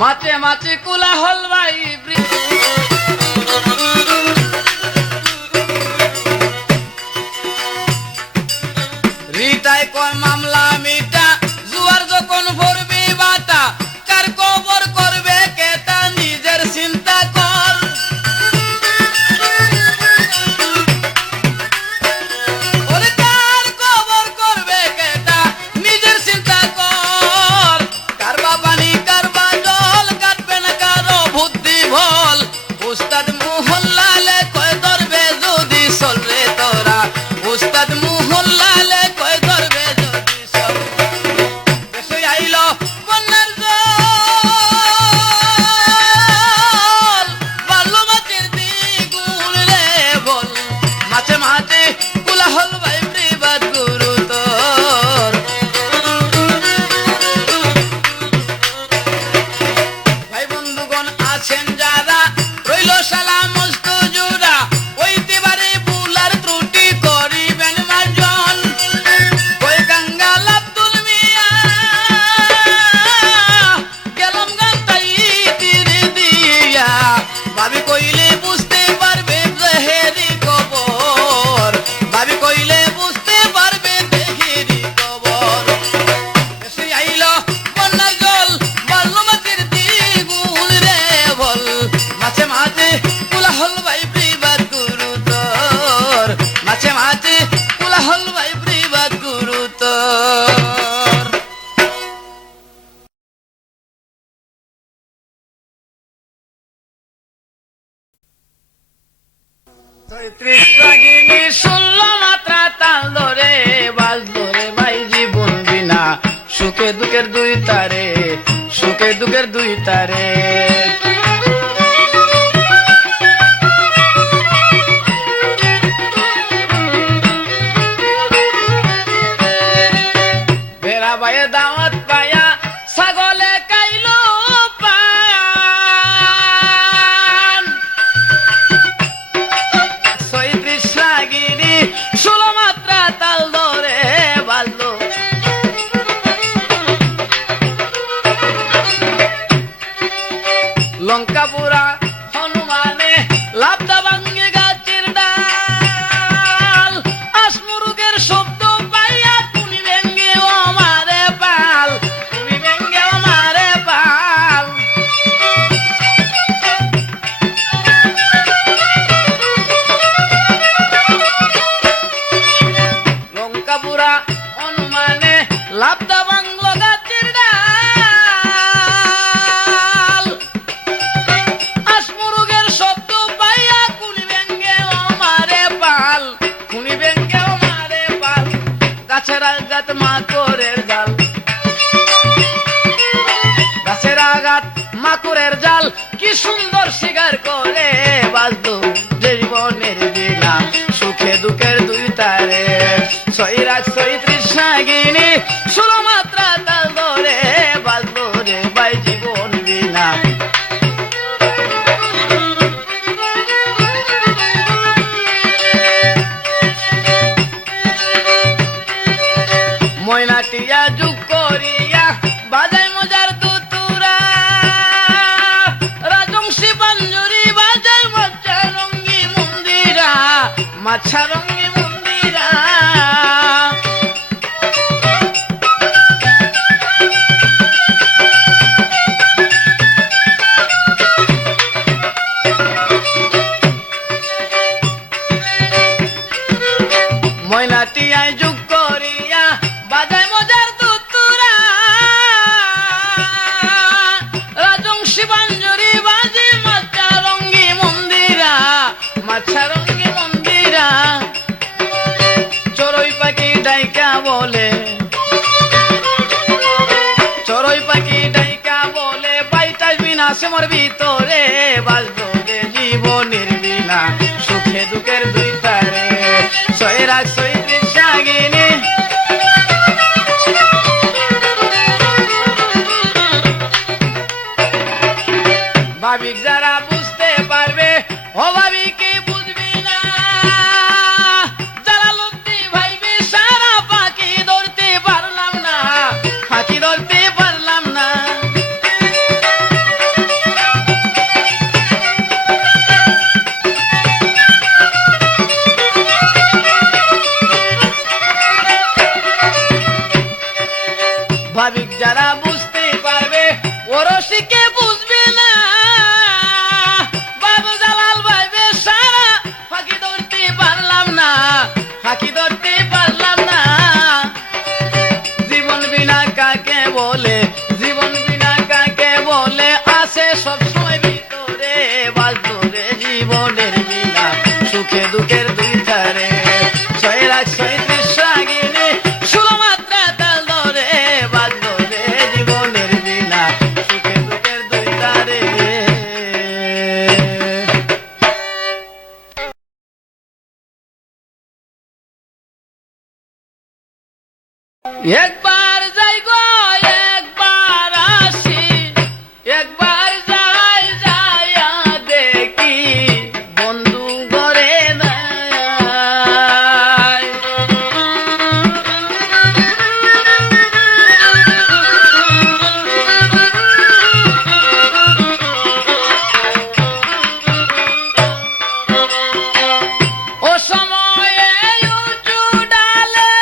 মাঝে মাঝে কোলাহল ভাই রিতায় কয় মামলা মিটা জুয়ার যখন ভরবি বাটা কার কবর করবে কেটা নিজের চিন্তা কর ওরে কার কবর করবে কেটা নিজের চিন্তা কর কার বাবানি কার বাজল কাটবে না কারো বুদ্ধি ভল উস্তাদ মোহনলালে কয় ধরবে যদি চলরে তোরা উস্তাদ মোহনলালে কয় ধরবে যদি চল দেশে আইলো বন্যার জল বালু মাটির দ্বিগুণ রে বল মাঝে মাঝে কোলাহল ভাই বিবাদ গুরুতর ভাই বন্ধুগণ আছেন যারা রইল সালাম মস্ত জোড়া ওইতে বারে বুলার ত্রুটি করিবেন মাজন কই গঙ্গাল আব্দুল মিয়া গেলাম গান্তাই তীর দিয়া ভাবি কইলে বুঝতে পারবে দেহেরি কবর ভাবি কইলে বুঝতে পারবে দেহেরি কবর এসে আইলো বন্যার জল বালু মাটির দ্বিগুণ রে বল মাঝে মাঝে কোলাহল ভাই বিবাদ গুরুতর মাঝে মাঝে কোলাহল ভাই বিবাদ গুরুতর চৈত্রিশাগিনী 16 মাত্রা তাল ধরে বাজলো রে ভাই জীবন বিনা সুখে দুঃখের দুই তারে সুখে দুঃখের দুই তারে বেড়া ভাইয়ে দাওয়াত পায়া ছাগলে কাইলো পান চৈত্রিশাগিনী 16 মাত্রা তাল ধরে বাজলো লঙ্কাপুরা হনুমানে লাবদা ভাঙ্গে গাছের ডাল আসমুরুগের শব্দ পাইয়া তুমি ভেঙ্গে ও মারে পাল তুমি ভেঙ্গে ও মারে পাল লঙ্কাপুরা হনুমানে লাবদা ভাঙ্গলো গাছের ডাল আসমুরুগের শব্দ পাইয়া কুনি ভেঙ্গে ও মারে পাল কুনি ভেঙ্গে ও মারে পাল গাছের আঘাত মাকড়ের জাল গাছের আঘাত মাকড়ের জাল কি সুন্দর শিকার করে বাজলো জীবনের বিনা সুখে দুঃখের দুই তারে চৈত্রিশাগিনী 16 মাত্রা তাল ধরে বাজলো রে ভাই জীবন বিনা ময়নাটিয়া যুগ করিয়া বাজাই মজার দুতুরা রাজংশী পাঞ্জুরি বাজাই মজ্জা রঙ্গি মন্দিরা মাছা রঙ্গি মন্দিরা ময়নাটিয়ায় যুগ করিয়া বাজায় মজার দুতুরা রাজংশী পাঞ্জুরি বাজে মাছা রঙ্গি মন্দিরা মাছা রঙ্গি মন্দিরা চড়ুই পাখি ডাইকা বলে চড়ুই পাখি ডাইকা বলে বাইটাস বিনা সেমর ভিতরে বাজলো রে জীবনের বিনা সুখে দুঃখের দুই তারে চৈত্রিশাগিনী ভাবিক যারা বুঝতে পারবে ও ভাবি কি বুঝবি না যারা লুপ্তি ভাইবে সারা পাখি ধরতে পারলাম না পাখি ধরতে পারলাম না ভাবিক যারা বুঝতে পারবে ওরসিকে বুঝবে না। বাবু জালাল ভাইবে সারা ফাঁকি ধরতে পারলাম না, ফাঁকি ধরতে পারলাম না। জীবন বিনা কাকে বলে, জীবন বিনা কাকে বলে, আসে সবসময় ভিতরে বাজরে জীবনের বিনা সুখে দুঃখের দুই ধারে। 636 রাগিনী 16 মাত্রা তাল ধরে বাজরে জীবনের বিনা সুখে দুঃখের দুই ধারে। একবার যাই গো একবার আসি, একবার যাই যাইয়া দেখি বন্ধু ঘরে নাই। ও সময়ে উঁচু ডালে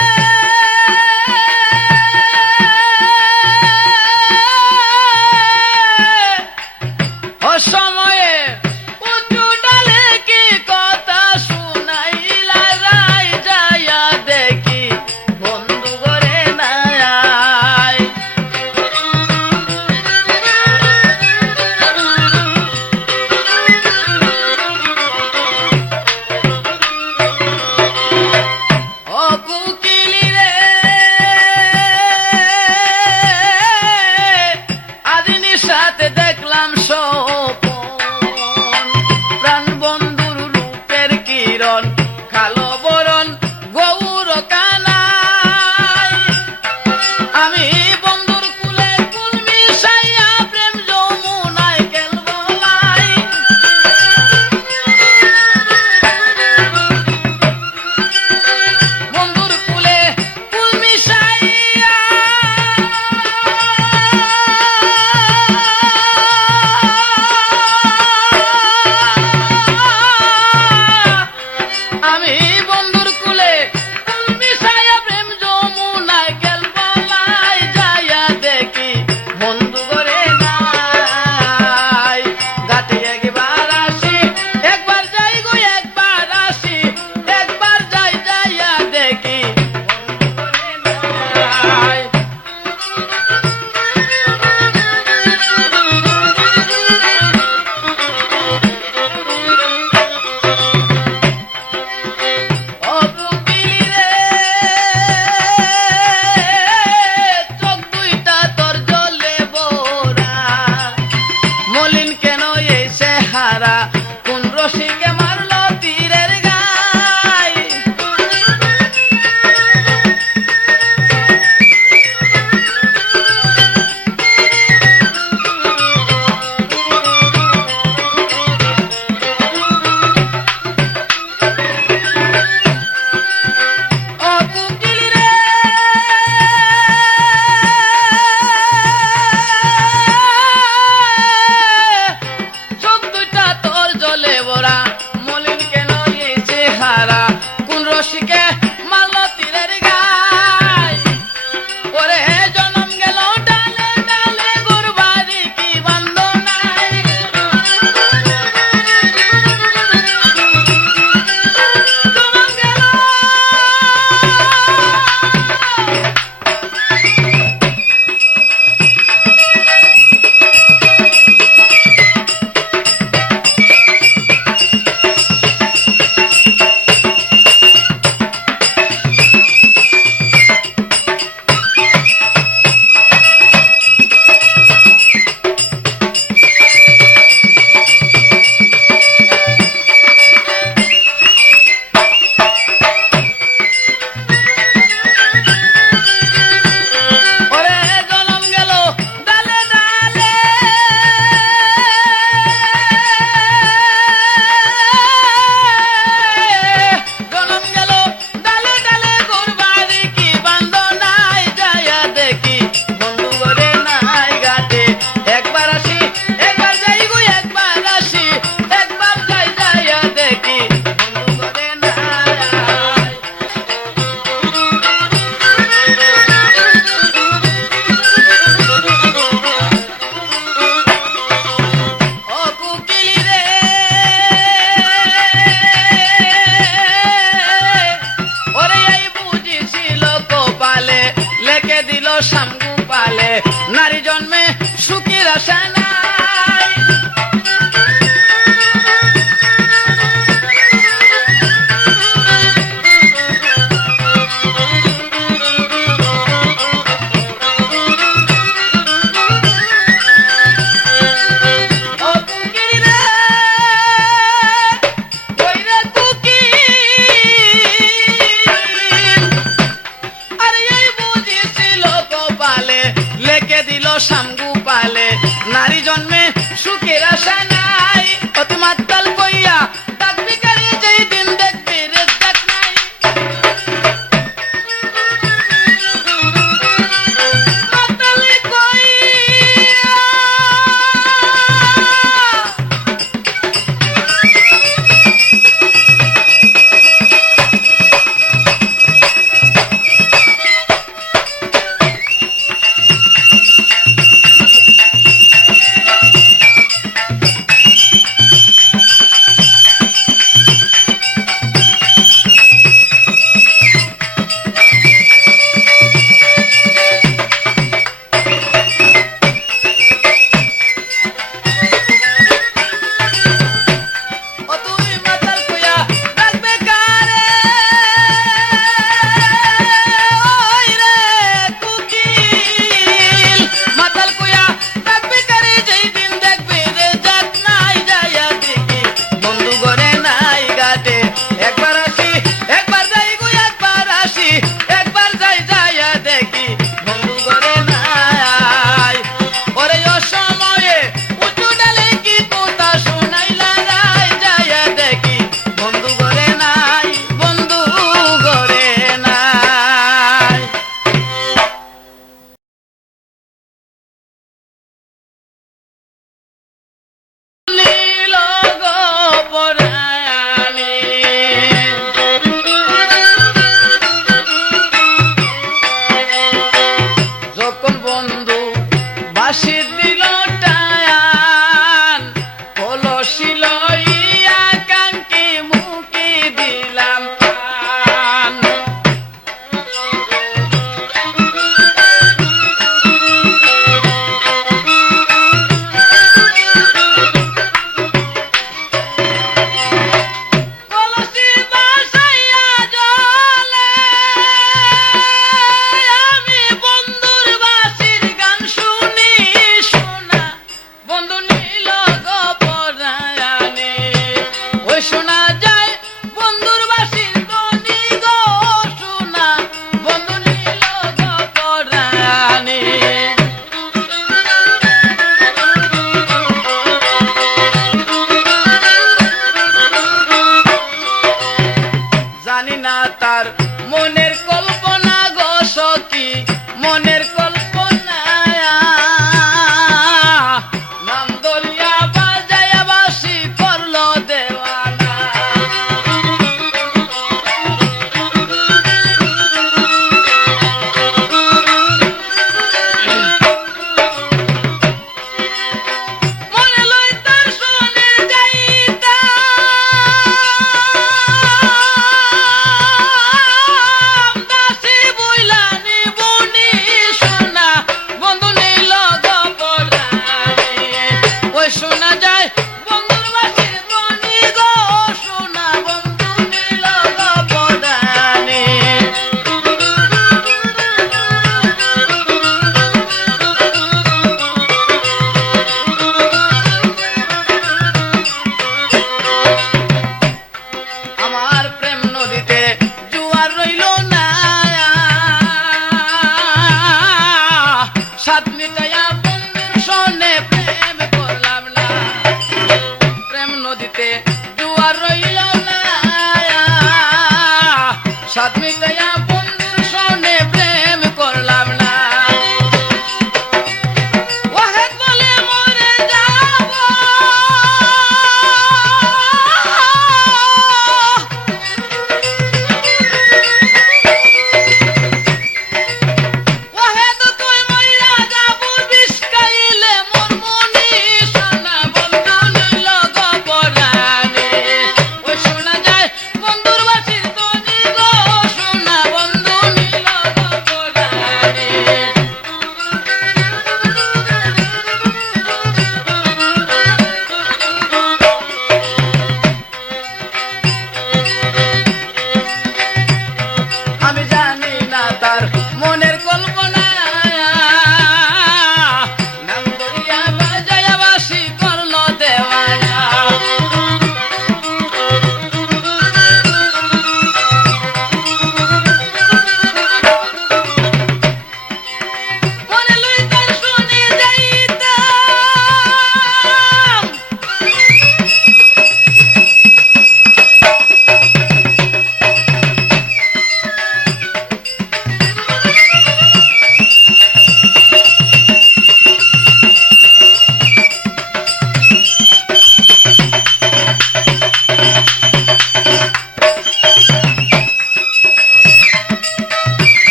শ্যামগু পালে নারী জন্মে সুখের আশা নাই অতি মাতাল কইয়া ডাক ভিখারি যেই দিন দেখবি রেজ্জাক নাই মাতালি কইয়া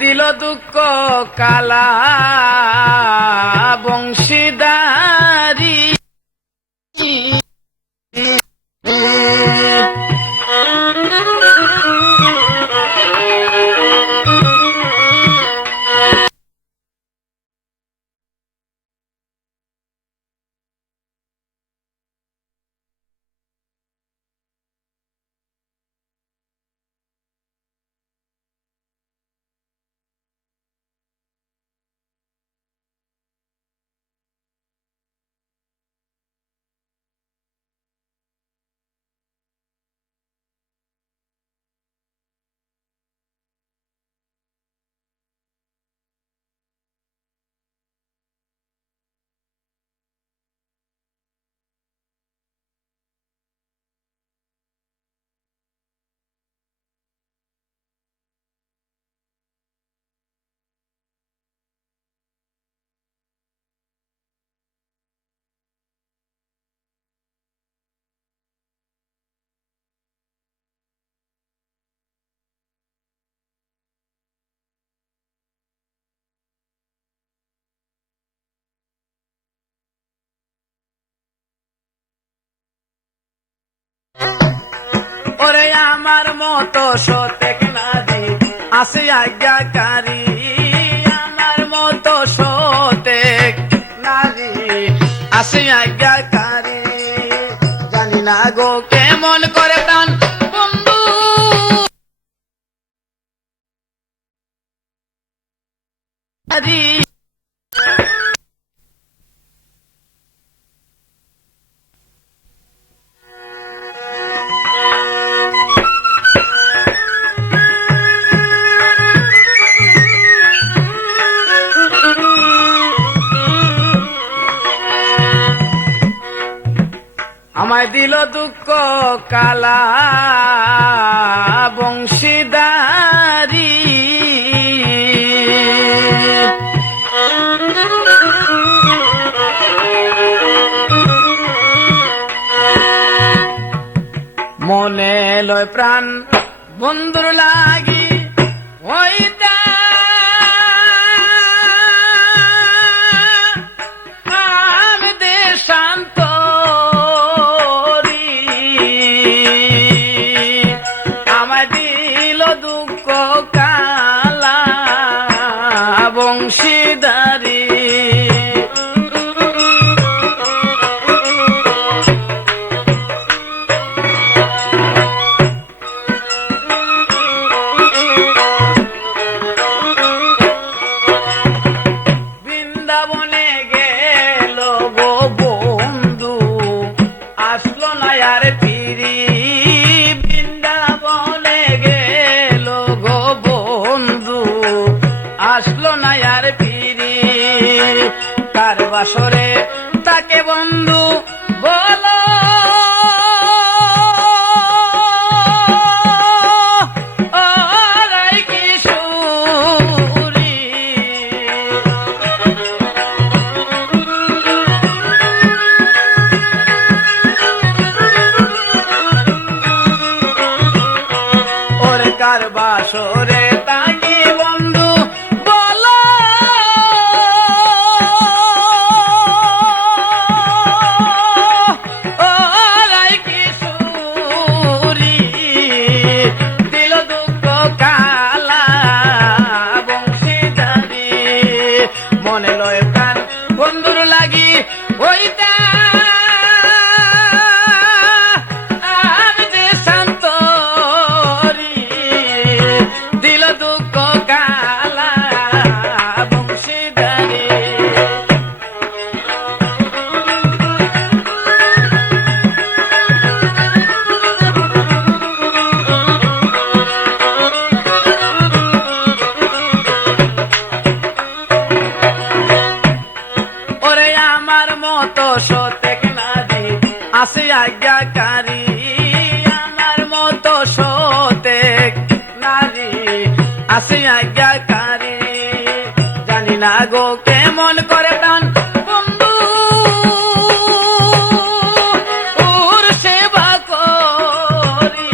দিল দুঃখ কালা বংশীদারি। ওরে আমার মতো সতেক নারী আছে আজ্ঞাকারী, আমার মতো সতেক নারী আছে আজ্ঞাকারী। জানি না গো কেমন করে প্রাণ বন্ধু আমায় দিল দুঃখ কালা বংশীদারি। মনে লয় প্রাণ বন্ধুর লাগি হইতা আমি দেশান্ত দুঃখ কালা বংশীদারি। বৃন্দাবনে গেল গো বন্ধু আসলো না আর ফিরি, বৃন্দাবনে গেল গো বন্ধু আসলো না আর ফিরি। কার বাসরে তাকে বন্ধু বলো ওরাই কিশোরী। ওরে কার বাসরে তাকে বন্ধু বলো ওরাই কিশোরী। দিল দুঃখ কালা বংশীদারি। মনে লয় প্রাণ বন্ধুর লাগি হইতা আমি যে শান্ত দিল দুঃখ কালা বংশীদারি। ওরে আমার মতো সতেক নারী আছে আজ্ঞাকারী, আমার মতো সতেক নারী আছে আজ্ঞাকারী। জানি না গো কেমন করে প্রাণ বন্ধু ওর সেবা করি।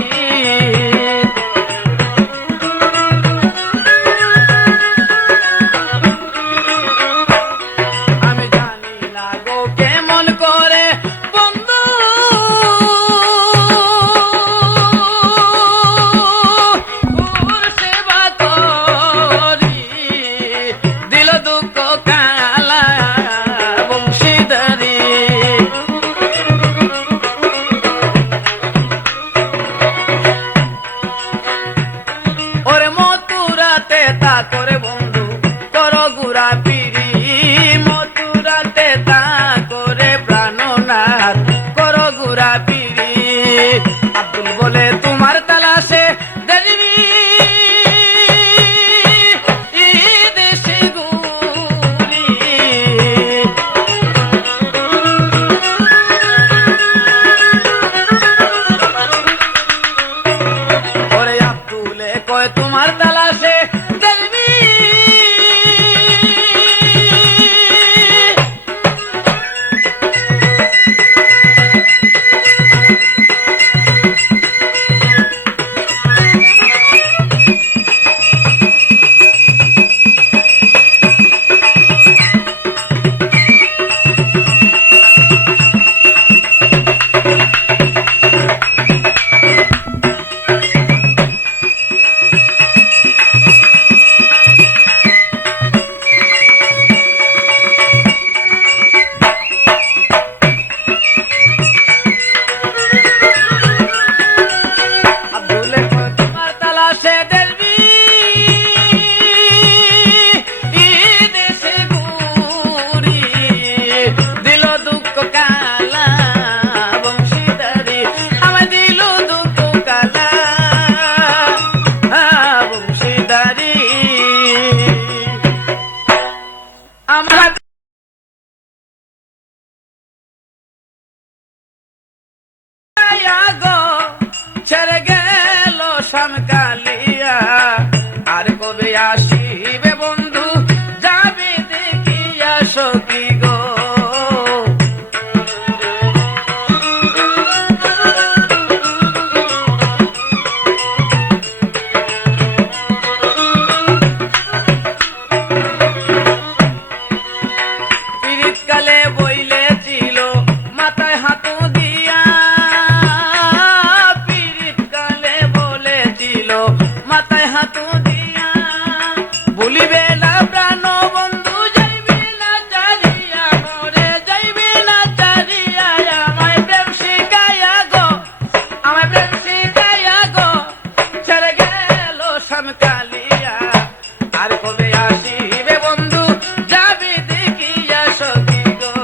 কবে আসিবে বন্ধু যাবি দেখিয়া সখী গো।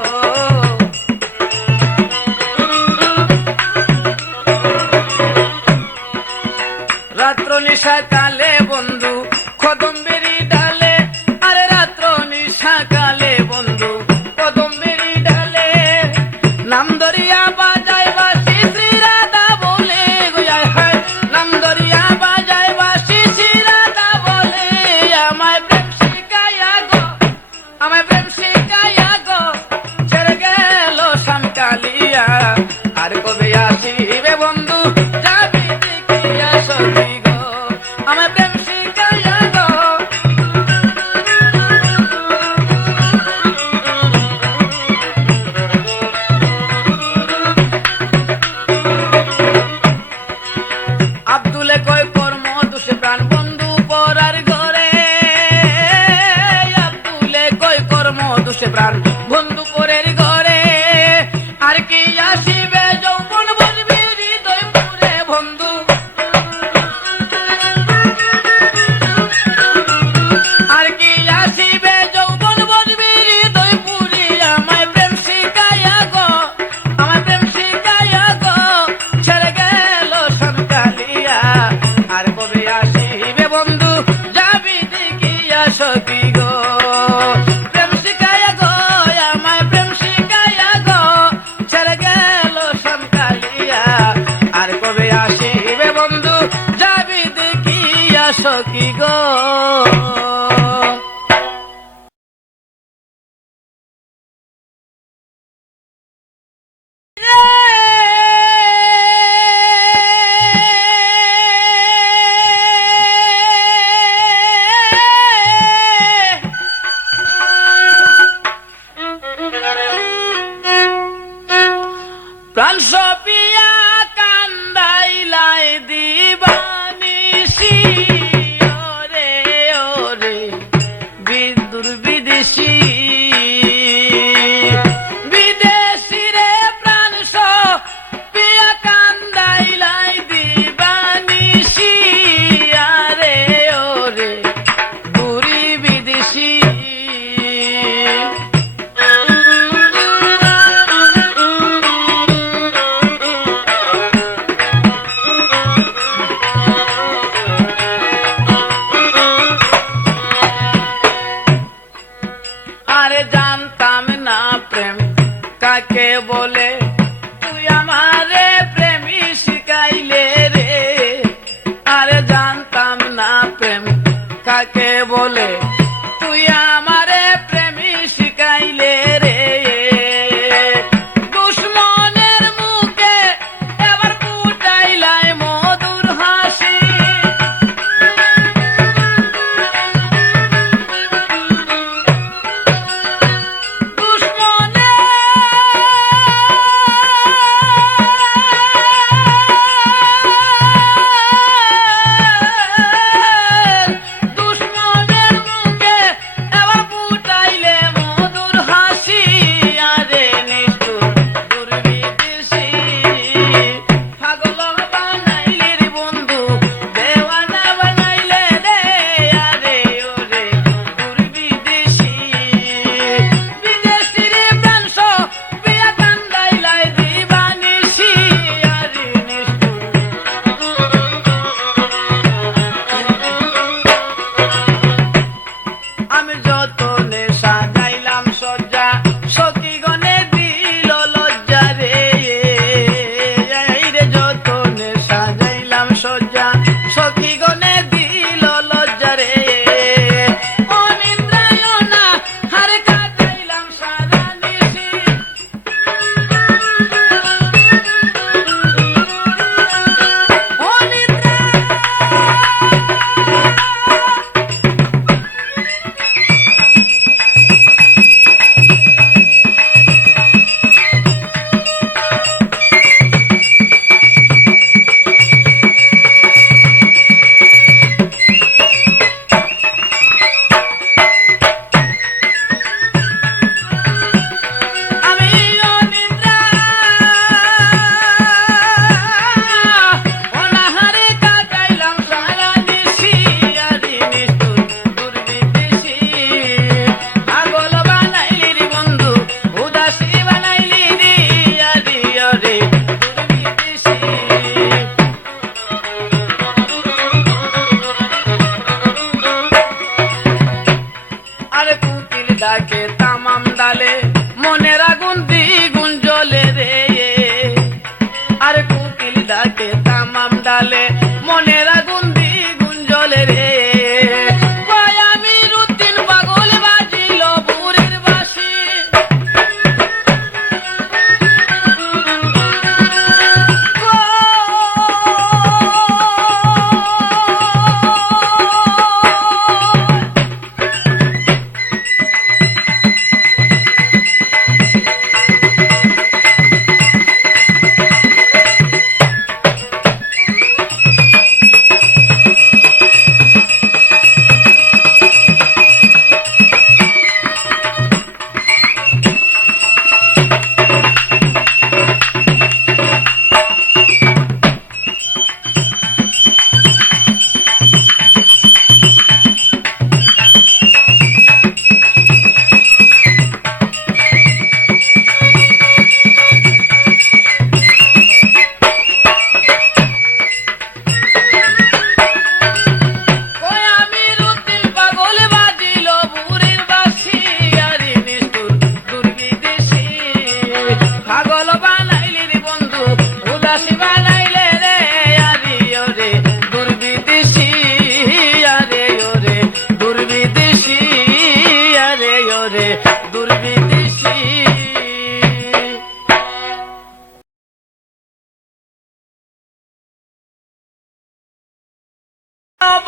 রাত্র নিশা কালে বন্ধু কদম্বেরি ডালে, আরে রাত্র নিশা কালে বন্ধু কদম্বেরি ডালে, নাম ধরিয়া বাজায় বাঁশি শ্রী রাধা বলে গো আয় হায়, নাম ধরিয়া বাজায় বাঁশি শ্রী রাধা বলে, আমায় প্রেম শিখাইয়া গো, আমায় প্রেম শিখাইয়া গো, ছেড়ে গেল শ্যামকালিয়া, আর কবে আসিবে বন্ধু যাবি দেখিয়া সখী গো, আমায় প্রেম শিখাইয়া গো। আব্দুলে কয় কর্ম দোষে প্রাণ বন্ধু পরার ঘরে, আব্দুলে কয় কর্ম দোষে প্রাণ বন্ধু পরের ঘরে, আর কি আসিবে যৌবন বসবি হৃদয় পুরে বন্ধু, আর কি আসিবে যৌবন বসবি হৃদয় পুরি, আমায় প্রেম শিখাইয়া গো, আমায় প্রেম শিখাইয়া গো, ছেড়ে গেল শ্যামকালিয়া, আর কবে আসিবে বন্ধু যাবি দেখিয়া সখী গো, প্রেম শিখাইয়া গো, আমায় প্রেম শিখাইয়া গো, ছেড়ে গেল শ্যামকালিয়া, আর কবে আসিবে বন্ধু যাবি দেখিয়া সখী গো। প্রাণ সপিয়া কান্দাইলাই দিবানিসি, ওরে ওরে বিদুর বিদেশি, বিদেশি রে প্রাণ সপিয়া কান্দাইলাই দিবানিসি, আরে ওরে বুড়ি বিদেশি। আরে জানতাম না প্রেম কাকে বলে, তুই আমারে প্রেমী শিখাইলে রে, আরে জানতাম না প্রেম কাকে বলে, তুই আমারে প্রেমী শিখাইলে রে, দুশ্মনের মুখে এবার ফুটাইলাই মধুর হাসি, দুশ্মনের আরে কুকিল ডাকে তামাম ডালে মনের আগুন দ্বিগুণ জ্বলে রে। আরে কুকিল ডাকে তামাম ডালে মনের আগুন দ্বিগুণ জ্বলে রে। আমি রুতিন পাগল বাজিল বুড়ির বাঁশি।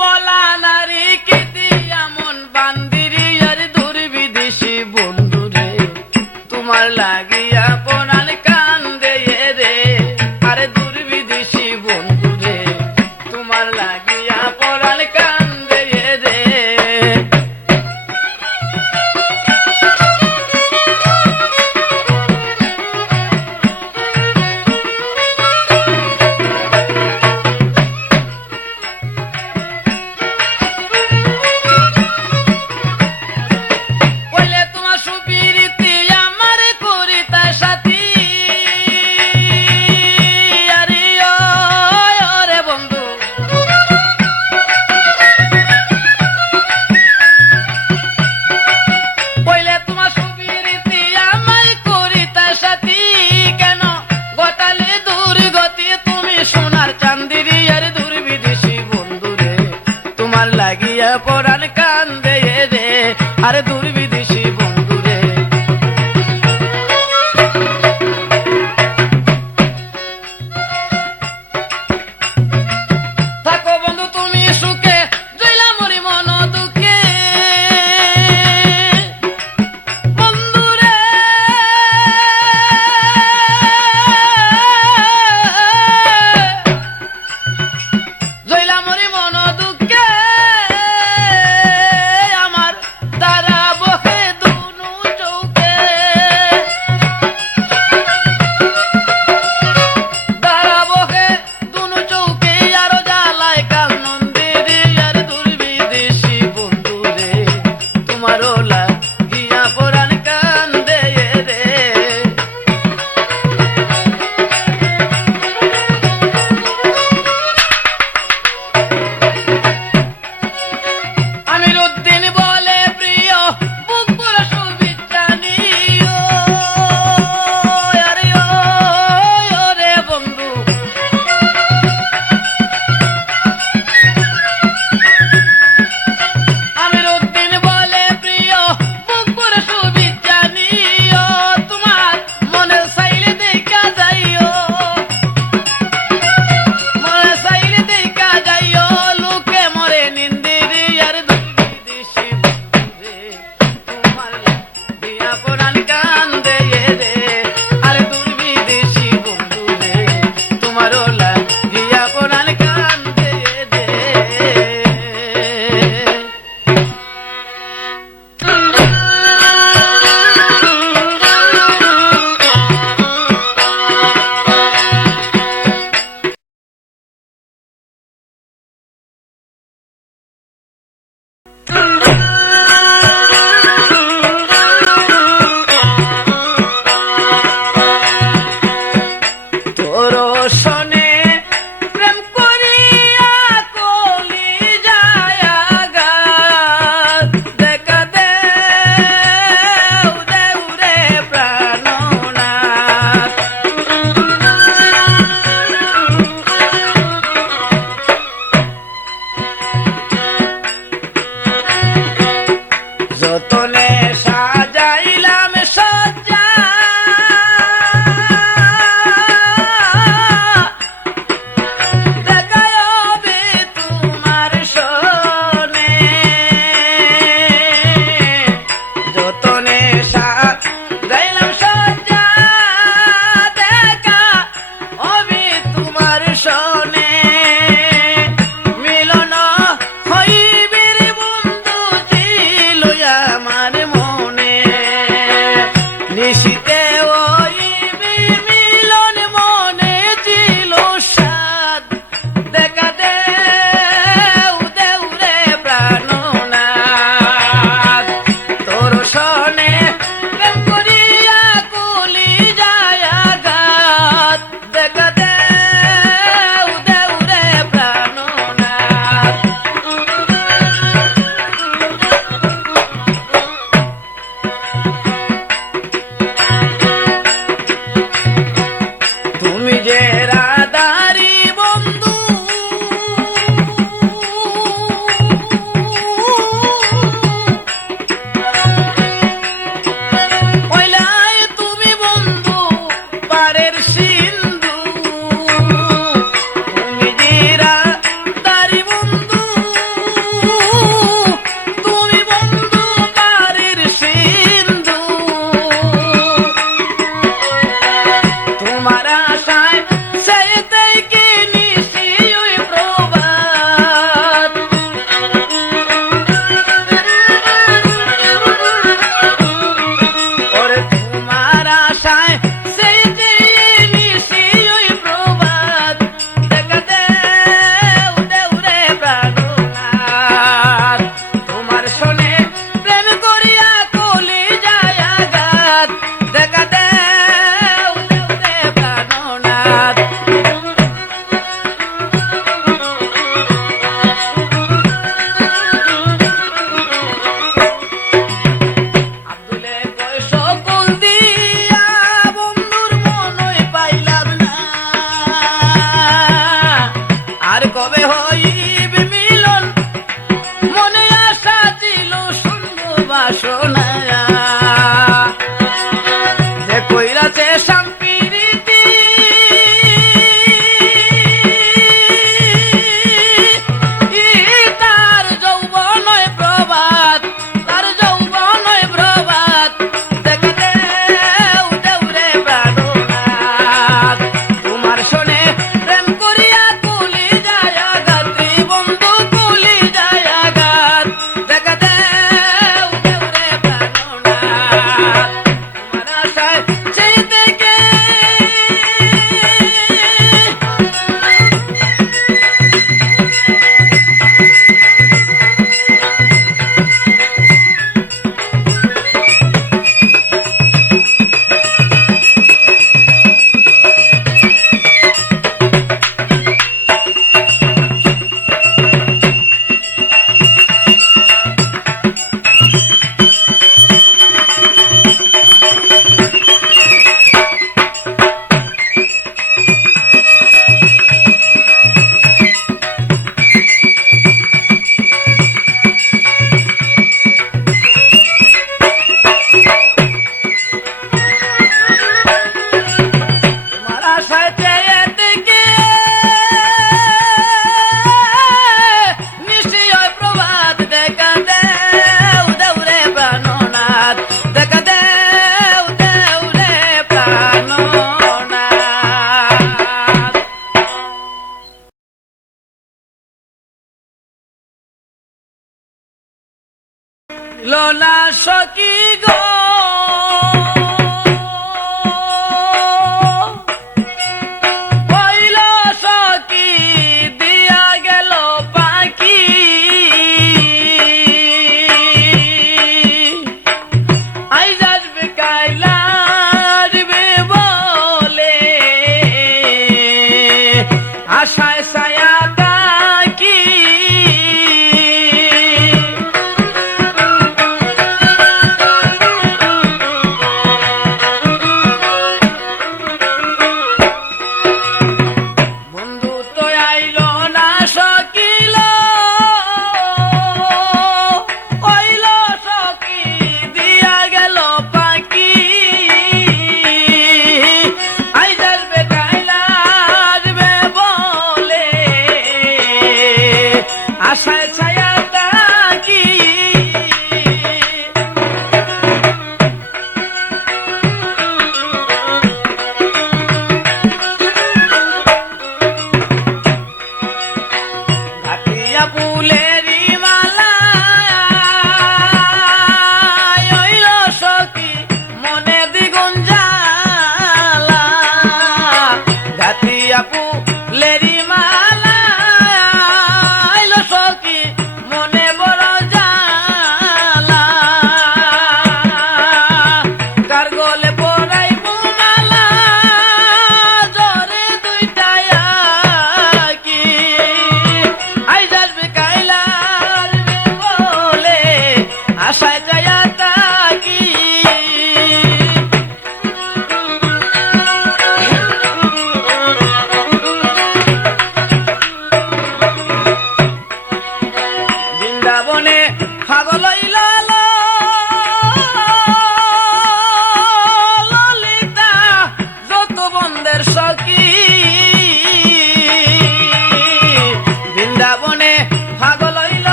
বলা নারী কি দিয়া মন বান্দিরি আর দুর্বিদেশী বন্ধু রে, তোমার লাগিয়া পরাণ কান্দে রে। আরে দুর্বিদেশী বন্ধু রে, তোমার লাগিয়া পরাণ কান্দে রে। পরাণ কান্দে রে। আরে দুর্বিদেশী বন্ধু রে, থাকো বন্ধু তুমি সুখে, জইলা মরি মন দুঃখে। বন্ধু রে জইলা মরি মন দুঃখে। বাসনা যে কইরাছে সম্পিরিতি তার যৌবন প্রভাত তার যৌবন প্রভাত দেখে দেউ দেউ রে প্রাণনাথ তোমার শোনে প্রেম করিয়া কুলি যায় গাতি বন্ধু কুলি যায় গাত দেখে দেউ দেউ রে প্রাণনাথ তোমার আশায় সেই থেকে তোমার আশায় চেয়ে থেকে নিশ্চয় প্রভাত দেখা দেউ দেউ রে প্রাণনাথ দেখা দেউ দেউ রে প্রাণনাথ লোলা সখী গো হইল সখী দিয়া গেল পাখি আইজ আসবে কাইলা আসবে বলে আশায় ছায়া থাকি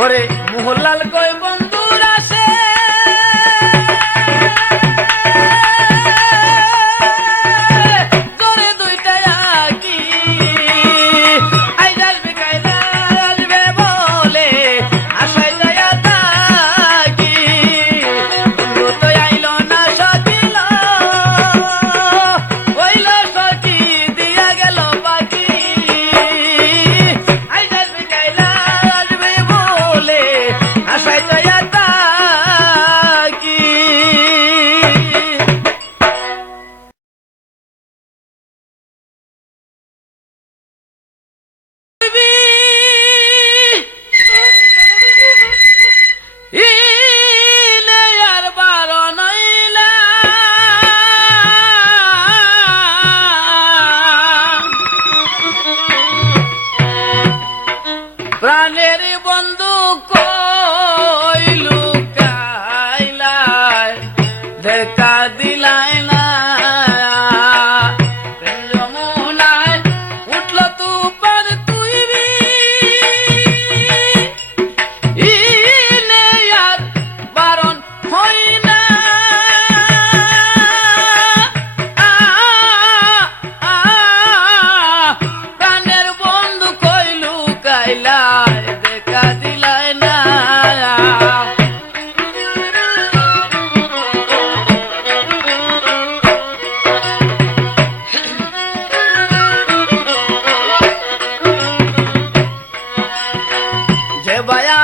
ওরে মোহনলাল কই বন্ধুরা সে তোরে দুইটাই আকি আইজ আসবে কাইলা আসবে বলে আশায় যায়া থাকি বন্ধু তো আইল না সকিল হইল সকি দিয়া গেল বাকি আইজ আসবে কাইলা আসবে বলে আশায় যায়া থাকি ইলে আর বারণ হইলা প্রাণের বন্ধু কইলু কাইলাই দেখা দিলাই না যমুনায় উঠল তুপার তুইবি ইলে আর বারণ হই না প্রাণের বন্ধু কইলু কাইলাই দেখা দিলাই না যে বায়া